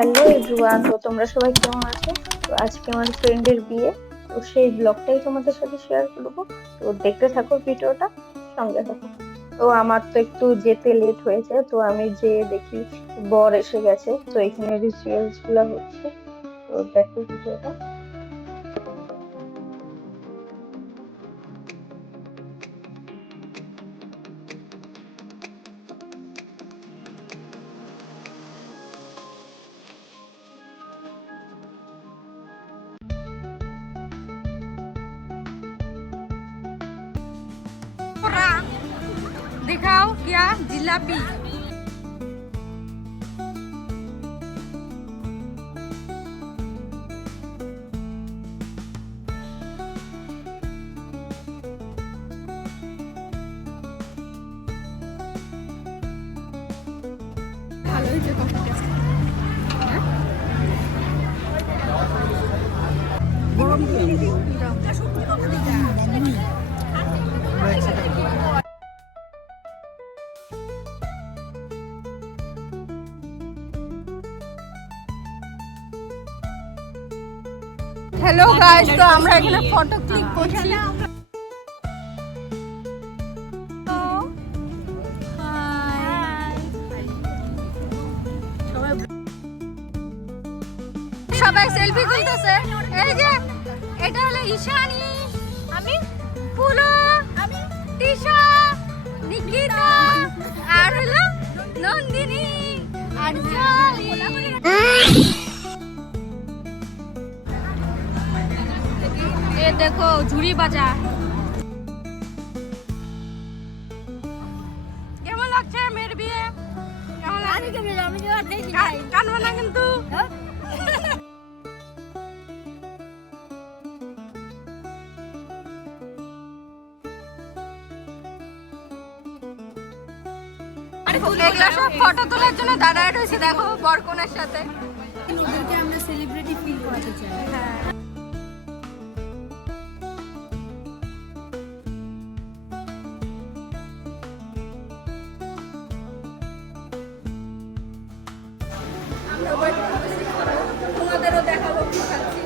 Hello everyone, তো তোমরা সবাই কেমন আছো? তো আজকে আমার ফ্রেন্ডের বিয়ে, তো সেই ব্লগটাই তোমাদের সাথে শেয়ার করবো। তো দেখতে থাকো ভিডিওটা, সঙ্গে থাকো। তো আমার তো একটু যেতে লেট হয়েছে, তো আমি যে দেখি বর এসে গেছে, তো এখানে রিচুয়ালস গুলো হচ্ছে। তো দেখো ভিডিওটা। दिखाओ क्या जिलापी। हेलो गाइस, तो আমরা এখানে ফটো ক্লিক করছি। সবাই সেলফি তুলতেছে। এই যে এটা হলো ঈশানী, আমি ফুলো, আমি তিশা, নিকিতা, আর হলো নন্দিনী আর জলি। ये देखो झुड़ी बाजा। কেমন লাগছে মেয়ের বিয়ে? কেমন লাগছে? আমি তো আর দেখি নাই। কানবো না কিন্তু। এগুলো সব ফটো তোলার জন্য দাঁড়ায় রয়েছে, দেখো বরকনের সাথে। ওদেরকে আমরা সেলিব্রিটি ফিল করাতে চাই। হ্যাঁ। তোমাদেরও দেখাবো কি খাচ্ছি।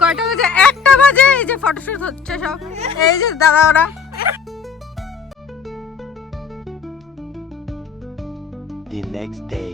কয়টা বাজে? 1টা বাজে। এই যে ফটোশুট হচ্ছে সব, এই যে দাদা ওরা। The next day.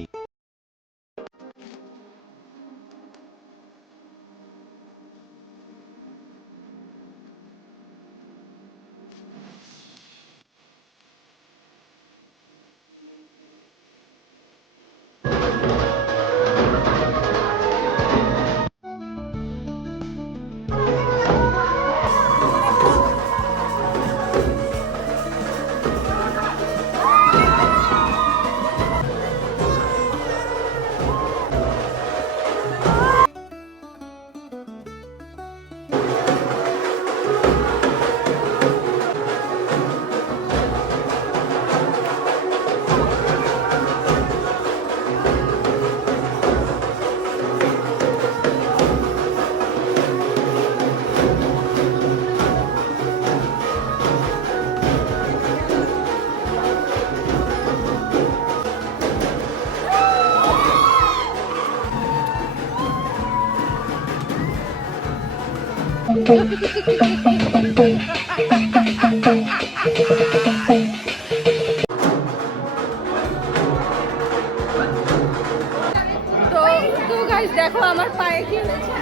তো গাইস দেখো আমার পায়ে কি হয়েছে।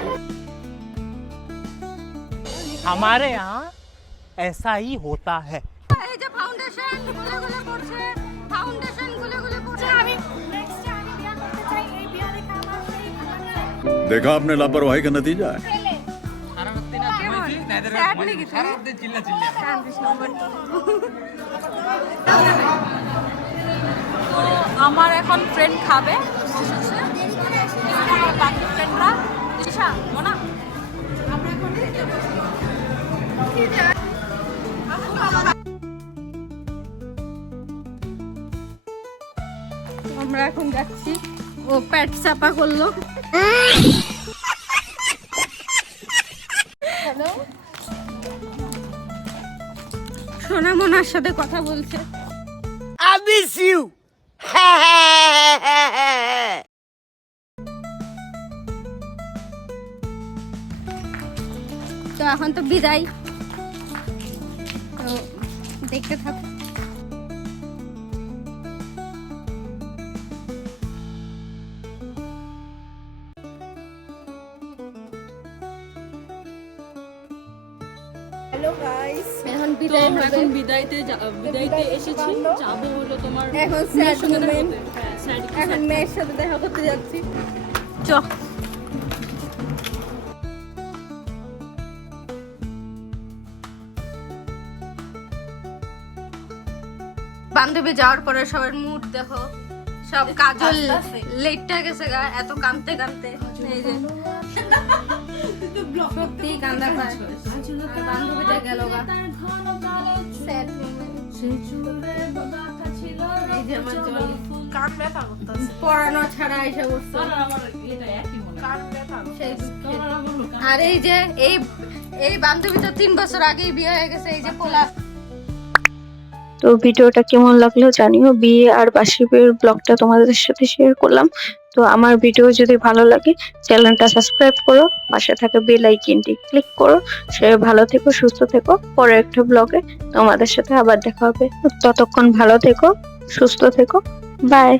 हमारे यहाँ ऐसा ही होता है। এই যে ফাউন্ডেশন গুলো গুলো পড়ছে, ফাউন্ডেশন গুলো গুলো পড়ছে। আমি নেক্সট টাইম বিয়ে করতে চাই, এই বিয়ে দেখে আমার সেই देखा आपने लापरवाही का नतीजा है। কেমন? বলি কি কান্দিস না, but তো আমার এখন ফ্রেন্ড খাবে বসেছে, আমার বাকি ফ্রেন্ডরা দিশা মোনা আমরা এখন যাচ্ছি। ও পেট চাপা করলো। হ্যালো, সোনা মোনার সাথে কথা বলছে। I miss you. তো এখন তো বিদায়, তো দেখতে থাকো। এখন বিদায় হবে। এখন বিদায়তে এসেছি, যাবো হলো তোমার এখন sad moment। এখন মেয়ের সাথে দেখা করতে যাচ্ছি। চ বান্ধবী যাওয়ার পরে সবার মুড দেখো, সব কাজল লেটটা গেছে গা, এত কাঁদতে কাঁদতে। এই যে সত্যি কান্দা পায়। আর বান্ধবীটা গেল গা, sad moment। এই যে আমার জলি পড়ানো ছাড়া এসে বসছে। সেই দুঃখে। আর এই যে এই বান্ধবী তো 3 বছর আগেই বিয়ে হয়ে গেছে। এই যে পোলা। তো ভিডিওটা কেমন লাগলো জানিও। বিয়ে আর বাসি বিয়ের ব্লগটা তোমাদের সাথে শেয়ার করলাম। তো আমার ভিডিও যদি ভালো লাগে চ্যানেলটা সাবস্ক্রাইব করো, পাশে থাকা বেল আইকনটি ক্লিক করো। সবাই ভালো থেকো, সুস্থ থেকো। পরের একটা ব্লগে তোমাদের সাথে আবার দেখা হবে। ততক্ষণ ভালো থেকো, সুস্থ থেকো। বাই।